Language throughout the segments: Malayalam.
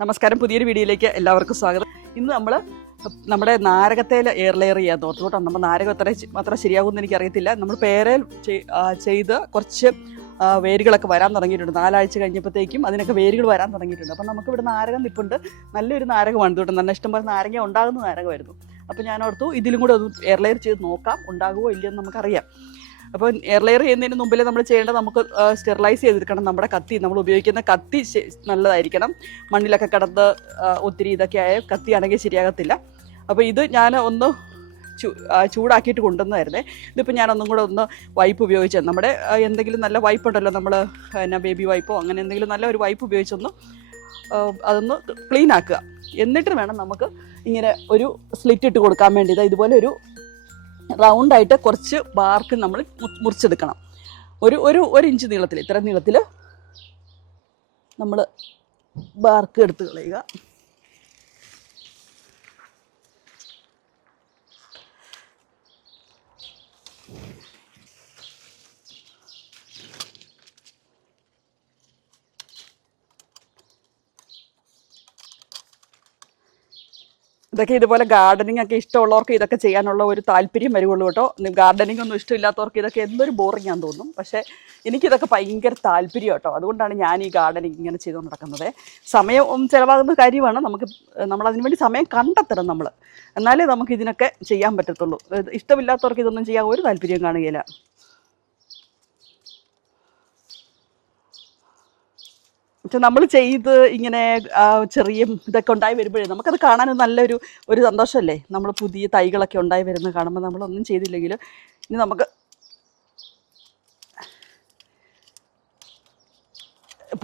നമസ്കാരം, പുതിയൊരു വീഡിയോയിലേക്ക് എല്ലാവർക്കും സ്വാഗതം. ഇന്ന് നമ്മൾ നമ്മുടെ നാരകത്തേൽ എയർ ലെയർ ചെയ്യാൻ തോർത്തു കേട്ടോ. നമ്മൾ നാരകം അത്ര ശരിയാകുമെന്ന് എനിക്കറിയത്തില്ല. നമ്മൾ പേരയിൽ ചെയ്ത് കുറച്ച് വേരുകളൊക്കെ വരാൻ തുടങ്ങിയിട്ടുണ്ട്. 4 ആഴ്ച കഴിഞ്ഞപ്പോഴത്തേക്കും അതിനൊക്കെ വേരുകൾ വരാൻ തുടങ്ങിയിട്ടുണ്ട്. അപ്പം നമുക്കിവിടെ നാരകം നിൽപ്പുണ്ട്. നല്ലൊരു നാരകമാണ് കേട്ടോ. നല്ല ഇഷ്ടംപോലെ നാരങ്ങ ഉണ്ടാകുന്ന നാരകമായിരുന്നു. അപ്പോൾ ഞാൻ ഓർത്തു ഇതിലും കൂടെ ഒന്ന് എയർ ലെയർ ചെയ്ത് നോക്കാം, ഉണ്ടാകുമോ ഇല്ലയെന്ന് നമുക്കറിയാം. അപ്പോൾ എയർ ലെയർ ചെയ്യുന്നതിന് മുമ്പിൽ നമ്മൾ ചെയ്യേണ്ടത് നമുക്ക് സ്റ്റെറിലൈസ് ചെയ്തെടുക്കണം. നമ്മുടെ കത്തി, നമ്മൾ ഉപയോഗിക്കുന്ന കത്തി നല്ലതായിരിക്കണം. മണ്ണിലൊക്കെ കിടന്ന് ഒത്തിരി ഇതൊക്കെ ആയ കത്തിയാണെങ്കിൽ ശരിയാകത്തില്ല. അപ്പോൾ ഇത് ഞാൻ ഒന്ന് ചൂടാക്കിയിട്ട് കൊണ്ടുവന്നതായിരുന്നേ. ഇതിപ്പോൾ ഞാനൊന്നും കൂടെ ഒന്ന് വൈപ്പ് ഉപയോഗിച്ചത്, നമ്മുടെ എന്തെങ്കിലും നല്ല വൈപ്പ് ഉണ്ടല്ലോ, നമ്മൾ ബേബി വൈപ്പോ അങ്ങനെ എന്തെങ്കിലും നല്ല ഒരു വൈപ്പ് ഉപയോഗിച്ചൊന്ന് അതൊന്ന് ക്ലീൻ ആക്കുക. എന്നിട്ട് വേണം നമുക്ക് ഇങ്ങനെ ഒരു സ്ലിറ്റ് ഇട്ട് കൊടുക്കാൻ വേണ്ടി ഇതുപോലെ ഒരു റൗണ്ടായിട്ട് കുറച്ച് ബാർക്ക് നമ്മൾ മുറിച്ചെടുക്കണം. ഒരു ഇഞ്ച് നീളത്തിൽ, ഇത്ര നീളത്തിൽ നമ്മൾ ബാർക്ക് എടുത്ത് കളയുക. ഇതൊക്കെ ഇതുപോലെ ഗാർഡനിങ് ഒക്കെ ഇഷ്ടമുള്ളവർക്ക് ഇതൊക്കെ ചെയ്യാനുള്ള ഒരു താല്പര്യം വരുള്ളൂ കേട്ടോ. ഗാർഡനിങ് ഒന്നും ഇഷ്ടമില്ലാത്തവർക്ക് ഇതൊക്കെ എന്തൊരു ബോറിംഗ് ആണെന്ന് തോന്നും. പക്ഷേ എനിക്കിതൊക്കെ ഭയങ്കര താല്പര്യം കേട്ടോ. അതുകൊണ്ടാണ് ഞാൻ ഈ ഗാർഡനിങ് ഇങ്ങനെ ചെയ്തുകൊണ്ട് നടക്കുന്നത്. സമയം ചിലവാകുന്ന കാര്യമാണ്. നമ്മളതിനു വേണ്ടി സമയം കണ്ടെത്തണം നമ്മൾ, എന്നാലേ നമുക്ക് ഇതിനൊക്കെ ചെയ്യാൻ പറ്റത്തുള്ളൂ. ഇഷ്ടമില്ലാത്തവർക്ക് ഇതൊന്നും ചെയ്യാൻ ഒരു താല്പര്യം കാണുകയില്ല. പക്ഷെ നമ്മൾ ചെയ്ത് ഇങ്ങനെ ചെറിയ ഇതൊക്കെ ഉണ്ടായി വരുമ്പോഴേ നമുക്കത് കാണാൻ നല്ലൊരു സന്തോഷമല്ലേ. നമ്മൾ പുതിയ തൈകളൊക്കെ ഉണ്ടായി വരുന്നത് കാണുമ്പോൾ നമ്മളൊന്നും ചെയ്തില്ലെങ്കിൽ ഇനി നമുക്ക്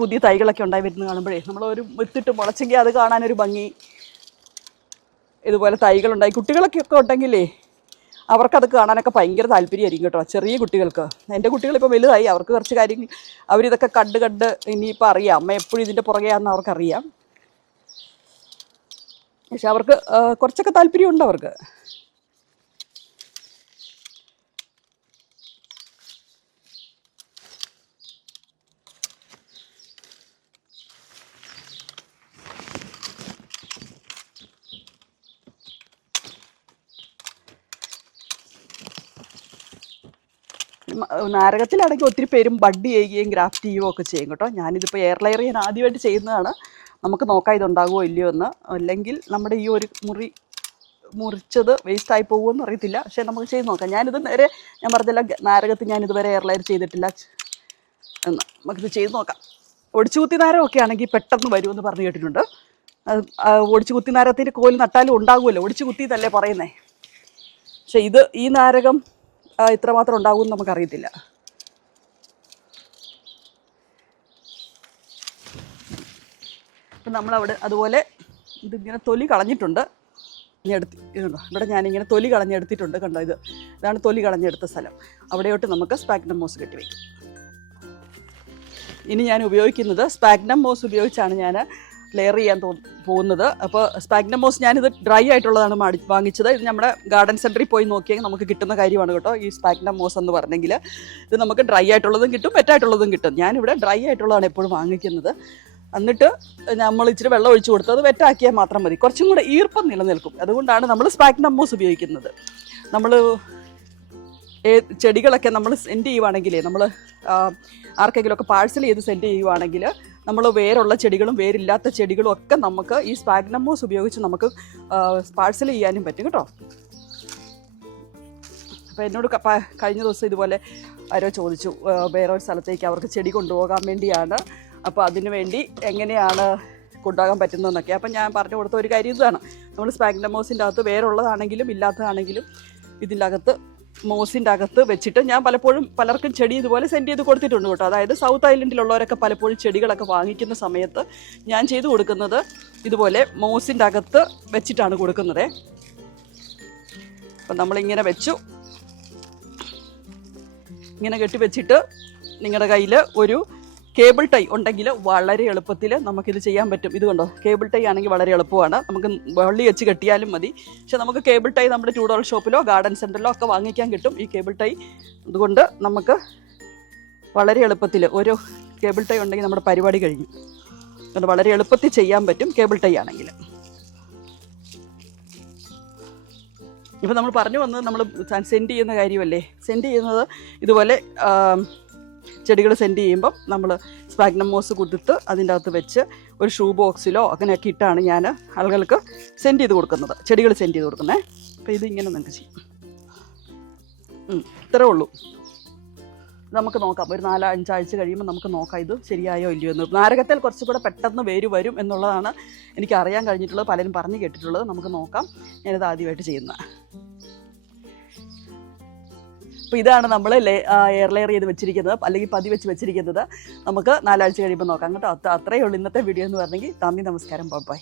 പുതിയ തൈകളൊക്കെ ഉണ്ടായി വരുന്നത് കാണുമ്പോഴേ നമ്മളൊരു വിത്തിട്ട് മുളച്ചെങ്കിൽ അത് കാണാനൊരു ഭംഗി. ഇതുപോലെ തൈകളുണ്ടായി കുട്ടികളൊക്കെ ഉണ്ടെങ്കിലേ അവർക്കത് കാണാനൊക്കെ ഭയങ്കര താല്പര്യമായിരിക്കും കേട്ടോ. ചെറിയ കുട്ടികൾക്ക്, എൻ്റെ കുട്ടികളിപ്പോൾ വലുതായി, അവർക്ക് കുറച്ച് കാര്യങ്ങൾ അവരിതൊക്കെ കണ്ട് ഇനിയിപ്പോൾ അറിയാം. അമ്മ എപ്പോഴും ഇതിൻ്റെ പുറകെയാണെന്ന് അവർക്കറിയാം. പക്ഷെ അവർക്ക് കുറച്ചൊക്കെ താല്പര്യമുണ്ട് അവർക്ക്. നാരകത്തിലാണെങ്കിൽ ഒത്തിരി പേരും ബഡ് ചെയ്യുകയും ഗ്രാഫ്റ്റ് ചെയ്യുകയും ഒക്കെ ചെയ്യും കേട്ടോ. ഞാനിതിപ്പോൾ എയർ ലെയർ ചെയ്യാൻ ആദ്യമായിട്ട് ചെയ്യുന്നതാണ്. നമുക്ക് നോക്കാം ഇതുണ്ടാകുമോ ഇല്ലയോ എന്ന്. അല്ലെങ്കിൽ നമ്മുടെ ഈ ഒരു മുറിച്ചത് വേസ്റ്റായി പോകുമെന്ന് അറിയത്തില്ല. പക്ഷേ നമുക്ക് ചെയ്ത് നോക്കാം. ഞാനിത് നേരെ ഞാൻ പറഞ്ഞില്ല, നാരകത്തിൽ ഞാനിതുവരെ എയർ ലെയർ ചെയ്തിട്ടില്ല എന്ന്. നമുക്കിത് ചെയ്ത് നോക്കാം. ഒടിച്ചു കുത്തി നാരകമൊക്കെ ആണെങ്കിൽ പെട്ടെന്ന് വരുമെന്ന് പറഞ്ഞു കേട്ടിട്ടുണ്ട്. ഒടിച്ചു കുത്തി നാരകത്തിൻ്റെ കോല് നട്ടാലും ഉണ്ടാകുമല്ലോ, ഒടിച്ചു കുത്തിയതല്ലേ പറയുന്നേ. പക്ഷേ ഈ നാരകം ഇത്രമാത്രം ഉണ്ടാകുമെന്ന് നമുക്കറിയത്തില്ല. അപ്പം നമ്മളവിടെ അതുപോലെ ഇതിങ്ങനെ തൊലി കളഞ്ഞിട്ടുണ്ട്. ഇതുണ്ടോ, ഇവിടെ ഞാനിങ്ങനെ തൊലി കളഞ്ഞെടുത്തിട്ടുണ്ട്. കണ്ടോ, ഇതാണ് തൊലി കളഞ്ഞെടുത്ത സ്ഥലം. അവിടെയോട്ട് നമുക്ക് സ്പാഗ്നം മോസ് കെട്ടിവയ്ക്കും. ഇനി ഞാൻ ഉപയോഗിക്കുന്നത് സ്പാഗ്നം മോസ് ഉപയോഗിച്ചാണ് ഞാൻ ലെയർ ചെയ്യാൻ പോകുന്നത്. അപ്പോൾ സ്പാഗ്നം മോസ് ഞാനിത് ഡ്രൈ ആയിട്ടുള്ളതാണ് വാങ്ങിച്ചത്. ഇത് നമ്മുടെ ഗാർഡൻ സെൻറ്ററിൽ പോയി നോക്കിയാൽ നമുക്ക് കിട്ടുന്ന കാര്യമാണ് കേട്ടോ. ഈ സ്പാഗ്നം മോസ് എന്ന് പറഞ്ഞെങ്കിൽ ഇത് നമുക്ക് ഡ്രൈ ആയിട്ടുള്ളതും കിട്ടും, വെറ്റായിട്ടുള്ളതും കിട്ടും. ഞാനിവിടെ ഡ്രൈ ആയിട്ടുള്ളതാണ് എപ്പോഴും വാങ്ങിക്കുന്നത്. എന്നിട്ട് നമ്മൾ ഇച്ചിരി വെള്ളം ഒഴിച്ച് കൊടുത്ത് അത് വെറ്റാക്കിയാൽ മാത്രം മതി. കുറച്ചും കൂടെ ഈർപ്പം നിലനിൽക്കും. അതുകൊണ്ടാണ് നമ്മൾ സ്പാഗ്നം മോസ് ഉപയോഗിക്കുന്നത്. നമ്മൾ ചെടികളൊക്കെ നമ്മൾ സെൻഡ് ചെയ്യുവാണെങ്കിലേ, നമ്മൾ ആർക്കെങ്കിലുമൊക്കെ പാഴ്സൽ ചെയ്ത് സെൻഡ് ചെയ്യുവാണെങ്കിൽ നമ്മൾ വേരുള്ള ചെടികളും വേരില്ലാത്ത ചെടികളും ഒക്കെ നമുക്ക് ഈ സ്പാഗ്നം മോസ് ഉപയോഗിച്ച് നമുക്ക് പാഴ്സൽ ചെയ്യാനും പറ്റും കേട്ടോ. അപ്പോൾ എന്നോട് കഴിഞ്ഞ ദിവസം ഇതുപോലെ ആരോ ചോദിച്ചു, വേറൊരു സ്ഥലത്തേക്ക് അവർക്ക് ചെടി കൊണ്ടുപോകാൻ വേണ്ടിയാണ്. അപ്പോൾ അതിനു വേണ്ടി എങ്ങനെയാണ് കൊണ്ടുപോകാൻ പറ്റുന്നതെന്നൊക്കെ. അപ്പം ഞാൻ പറഞ്ഞു കൊടുത്ത ഒരു കാര്യം ഇതാണ്. നമ്മൾ സ്പാഗ്നം മോസിൻ്റെ അകത്ത് വേറുള്ളതാണെങ്കിലും ഇല്ലാത്തതാണെങ്കിലും ഇതിൻ്റെ അകത്ത് മോസിൻ്റെ അകത്ത് വെച്ചിട്ട് ഞാൻ പലർക്കും ചെടി ഇതുപോലെ സെൻഡ് ചെയ്ത് കൊടുത്തിട്ടുണ്ട് കേട്ടോ. അതായത് സൗത്ത് ഐലൻഡിലുള്ളവരൊക്കെ പലപ്പോഴും ചെടികളൊക്കെ വാങ്ങിക്കുന്ന സമയത്ത് ഞാൻ ചെയ്ത് കൊടുക്കുന്നത് ഇതുപോലെ മോസിൻ്റെ അകത്ത് വെച്ചിട്ടാണ് കൊടുക്കുന്നത്. അപ്പം നമ്മളിങ്ങനെ വെച്ചു, ഇങ്ങനെ കെട്ടി വെച്ചിട്ട് നിങ്ങളുടെ കയ്യിൽ ഒരു കേബിൾ ടൈ ഉണ്ടെങ്കിൽ വളരെ എളുപ്പത്തിൽ നമുക്കിത് ചെയ്യാൻ പറ്റും. ഇത് കണ്ടോ, കേബിൾ ടൈ ആണെങ്കിൽ വളരെ എളുപ്പമാണ്. നമുക്ക് വള്ളി വെച്ച് കെട്ടിയാലും മതി. പക്ഷെ നമുക്ക് കേബിൾ ടൈ നമ്മുടെ ട്യൂഡോൾ ഷോപ്പിലോ ഗാർഡൻ സെൻറ്ററിലോ ഒക്കെ വാങ്ങിക്കാൻ കിട്ടും ഈ കേബിൾ ടൈ. അതുകൊണ്ട് നമുക്ക് വളരെ എളുപ്പത്തിൽ ഒരു കേബിൾ ടൈ ഉണ്ടെങ്കിൽ നമ്മുടെ പരിപാടി കഴിഞ്ഞു. അതുകൊണ്ട് വളരെ എളുപ്പത്തിൽ ചെയ്യാൻ പറ്റും കേബിൾ ടൈ ആണെങ്കിൽ. ഇപ്പോൾ നമ്മൾ പറഞ്ഞു വന്നത് നമ്മൾ സെൻഡ് ചെയ്യുന്ന കാര്യമല്ലേ. സെൻഡ് ചെയ്യുന്നത് ഇതുപോലെ ചെടികൾ സെൻഡ് ചെയ്യുമ്പം നമ്മൾ സ്പാഗ്നം മോസ് കൊടുത്ത് അതിൻ്റെ അകത്ത് വെച്ച് ഒരു ഷൂ ബോക്സിലോ അങ്ങനെയൊക്കെ ഇട്ടാണ് ഞാൻ ആളുകൾക്ക് സെൻഡ് ചെയ്ത് കൊടുക്കുന്നത്, ചെടികൾ സെൻഡ് ചെയ്ത് കൊടുക്കുന്നത്. അപ്പോൾ ഇതിങ്ങനെ നിങ്ങൾക്ക് ചെയ്യും. ഇത്രേ ഉള്ളൂ. നമുക്ക് നോക്കാം, ഒരു 4-5 ആഴ്ച കഴിയുമ്പോൾ നമുക്ക് നോക്കാം ഇത് ശരിയായോ ഇല്ലയോ എന്ന്. നാരകത്തിൽ കുറച്ചുകൂടെ പെട്ടെന്ന് വേര് വരും എന്നുള്ളതാണ് എനിക്ക് അറിയാൻ കഴിഞ്ഞിട്ടുള്ളത്, പലരും പറഞ്ഞു കേട്ടിട്ടുള്ളത്. നമുക്ക് നോക്കാം, ഞാനിത് ആദ്യമായിട്ട് ചെയ്യുന്നത്. അപ്പോൾ ഇതാണ് നമ്മൾ എയർ ലെയർ ചെയ്ത് വെച്ചിരിക്കുന്നത്, അല്ലെങ്കിൽ പതി വെച്ച് വെച്ചിരിക്കുന്നത്. നമുക്ക് 4 ആഴ്ച കഴിയുമ്പോൾ നോക്കാം കേട്ടോ. അത്രയേ ഉള്ളൂ ഇന്നത്തെ വീഡിയോ എന്ന് പറഞ്ഞെങ്കിൽ. നന്ദി, നമസ്കാരം, ബൈ.